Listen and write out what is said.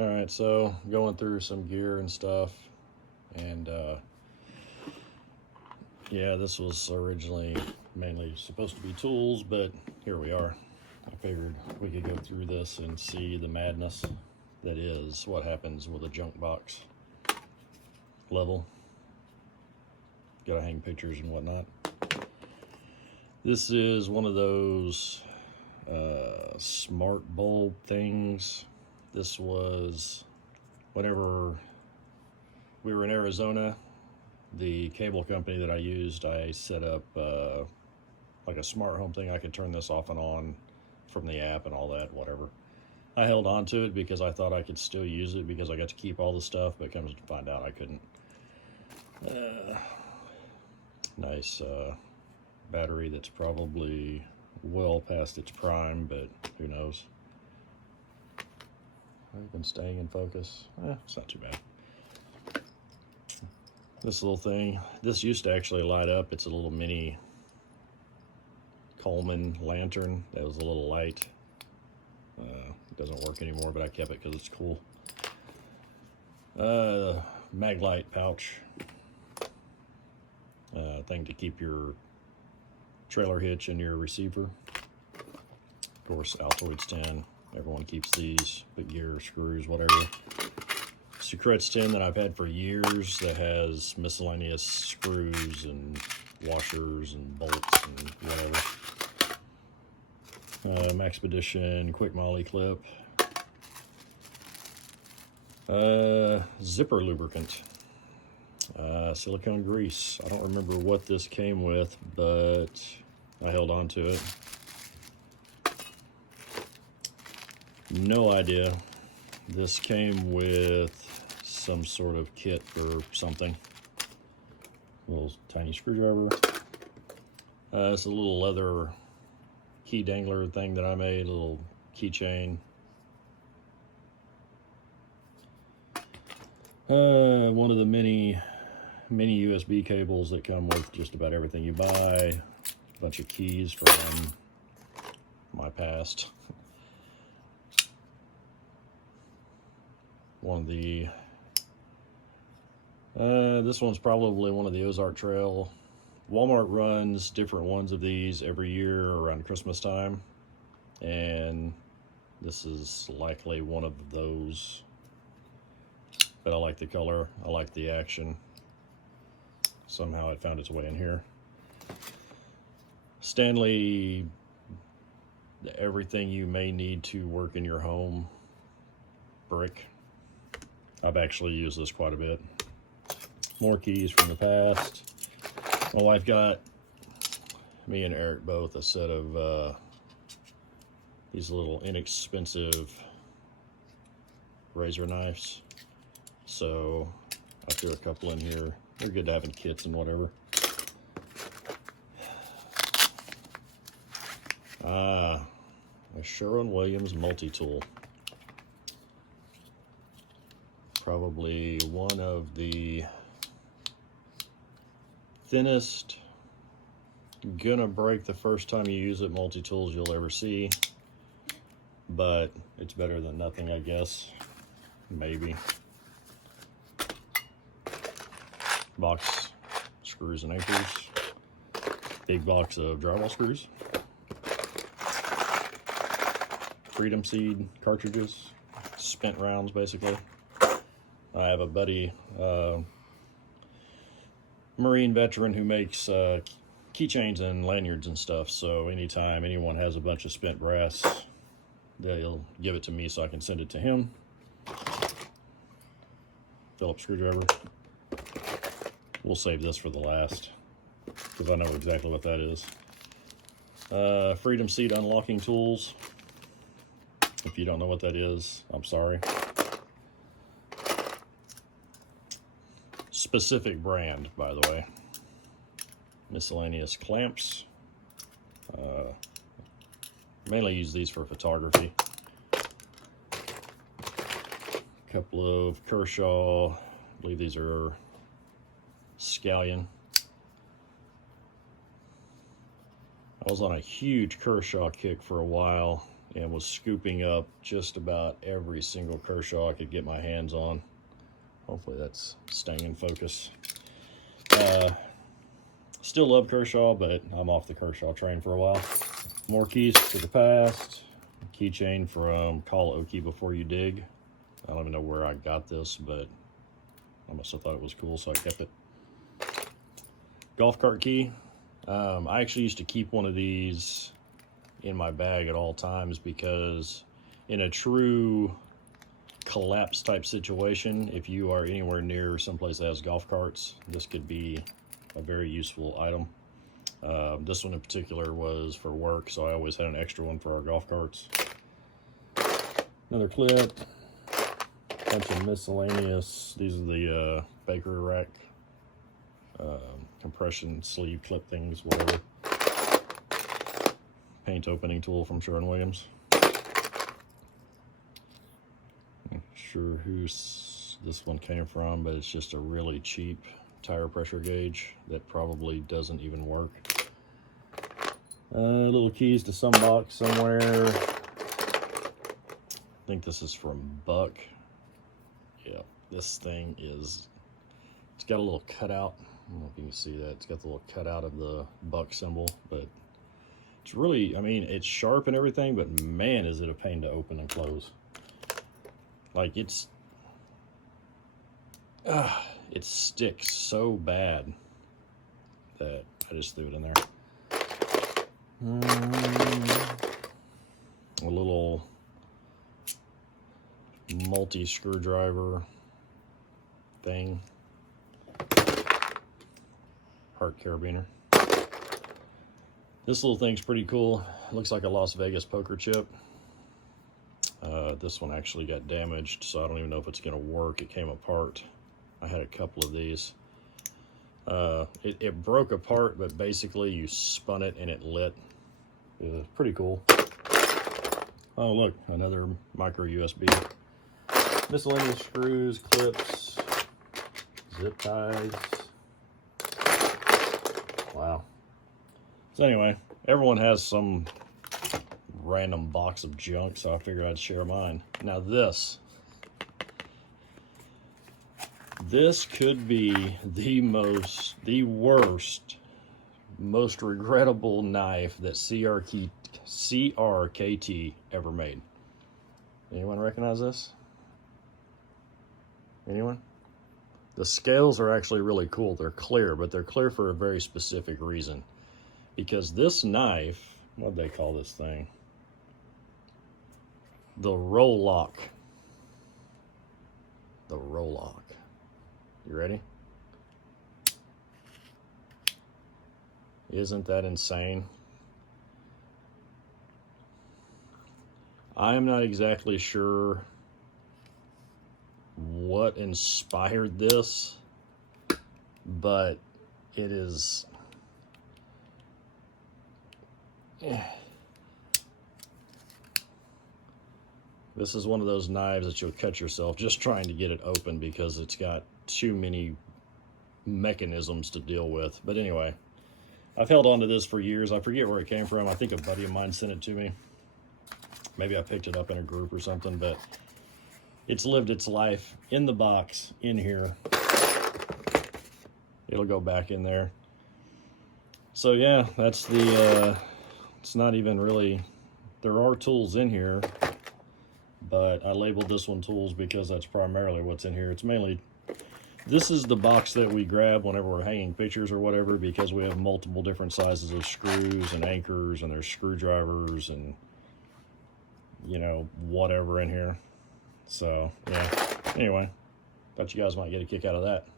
All right, so going through some gear and stuff, and yeah, this was originally mainly supposed to be tools, but here we are. I figured we could go through this and see the madness that is what happens with a junk box level. Gotta hang pictures and whatnot. This is one of those smart bulb things. This was whenever we were in Arizona, the cable company that I used, I set up like a smart home thing. I could turn this off and on from the app and all that, whatever. I held on to it because I thought I could still use it because I got to keep all the stuff, but comes to find out I couldn't. Nice battery that's probably well past its prime, but who knows. I've been staying in focus. It's not too bad. This little thing, this used to actually light up. It's a little mini Coleman lantern. That was a little light. It doesn't work anymore, but I kept it because it's cool. Mag light pouch. Thing to keep your trailer hitch and your receiver. Of course, Altoids 10. Everyone keeps these, big gear, screws, whatever. CRKT 10 that I've had for years that has miscellaneous screws and washers and bolts and whatever. Maxpedition quick molly clip. Zipper lubricant. Silicone grease. I don't remember what this came with, but I held on to it. No idea. This came with some sort of kit or something. A little tiny screwdriver. It's a little leather key dangler thing that I made, a little keychain. One of the mini USB cables that come with just about everything you buy. A bunch of keys from my past. One of the this one's probably one of the Ozark Trail. Walmart runs different ones of these every year around Christmas time, and this is likely one of those. But I like the color, I like the action. Somehow it found its way in here. Stanley, everything you may need to work in your home brick. I've actually used this quite a bit. More keys from the past. My wife got me and Eric both a set of these little inexpensive razor knives. So I threw a couple in here. They're good to have in kits and whatever. A Sherwin-Williams multi-tool. Probably one of the thinnest, gonna break the first time you use it multi-tools you'll ever see, but it's better than nothing, I guess. Maybe. Box screws and anchors. Big box of drywall screws. Freedom Seed cartridges. Spent rounds, basically. I have a buddy, Marine veteran, who makes keychains and lanyards and stuff. So anytime anyone has a bunch of spent brass, they'll give it to me so I can send it to him. Phillips screwdriver. We'll save this for the last because I know exactly what that is. Freedom Seed unlocking tools. If you don't know what that is, I'm sorry. Specific brand, by the way. Miscellaneous clamps. Mainly use these for photography. A couple of Kershaw, I believe these are scallion. I was on a huge Kershaw kick for a while. and was scooping up just about every single Kershaw I could get my hands on. Hopefully that's staying in focus. Still love Kershaw, but I'm off the Kershaw train for a while. More keys to the past. Keychain from Call Oki Before You Dig. I don't even know where I got this, but I must have thought it was cool, so I kept it. Golf cart key. I actually used to keep one of these in my bag at all times because in a true collapse type situation, if you are anywhere near someplace that has golf carts, this could be a very useful item. This one in particular was for work, so I always had an extra one for our golf carts. Another clip, bunch of miscellaneous. These are the bakery rack compression sleeve clip things, whatever. Paint opening tool from Sherwin-Williams. Not sure who this one came from, but it's just a really cheap tire pressure gauge that probably doesn't even work. Little keys to some box somewhere. I think this is from Buck. Yeah, this thing is, it's got a little cutout. I don't know if you can see that. It's got the little cutout of the Buck symbol, but it's really, I mean, it's sharp and everything, but man, is it a pain to open and close. Like it sticks so bad that I just threw it in there. A little multi-screwdriver thing. Heart carabiner. This little thing's pretty cool. It looks like a Las Vegas poker chip. This one actually got damaged, so I don't even know if it's going to work. It came apart. I had a couple of these. It broke apart, but basically you spun it and it lit. It was pretty cool. Oh, look, another micro USB. Miscellaneous screws, clips, zip ties. Wow. So anyway, everyone has some random box of junk, so I figured I'd share mine. Now this could be the worst, most regrettable knife that CRKT ever made. Anyone recognize this? Anyone? The scales are actually really cool. They're clear, but they're clear for a very specific reason. Because this knife, what'd they call this thing? The Relic. The Relic. You ready? Isn't that insane? I am not exactly sure what inspired this, but it is... This is one of those knives that you'll cut yourself just trying to get it open because it's got too many mechanisms to deal with. But anyway, I've held on to this for years. I forget where it came from. I think a buddy of mine sent it to me. Maybe I picked it up in a group or something, but it's lived its life in the box in here. It'll go back in there. So yeah, that's the, it's not even really, there are tools in here, but I labeled this one tools because that's primarily what's in here. It's mainly, this is the box that we grab whenever we're hanging pictures or whatever, because we have multiple different sizes of screws and anchors, and there's screwdrivers and, you know, whatever in here. So yeah, anyway, thought you guys might get a kick out of that.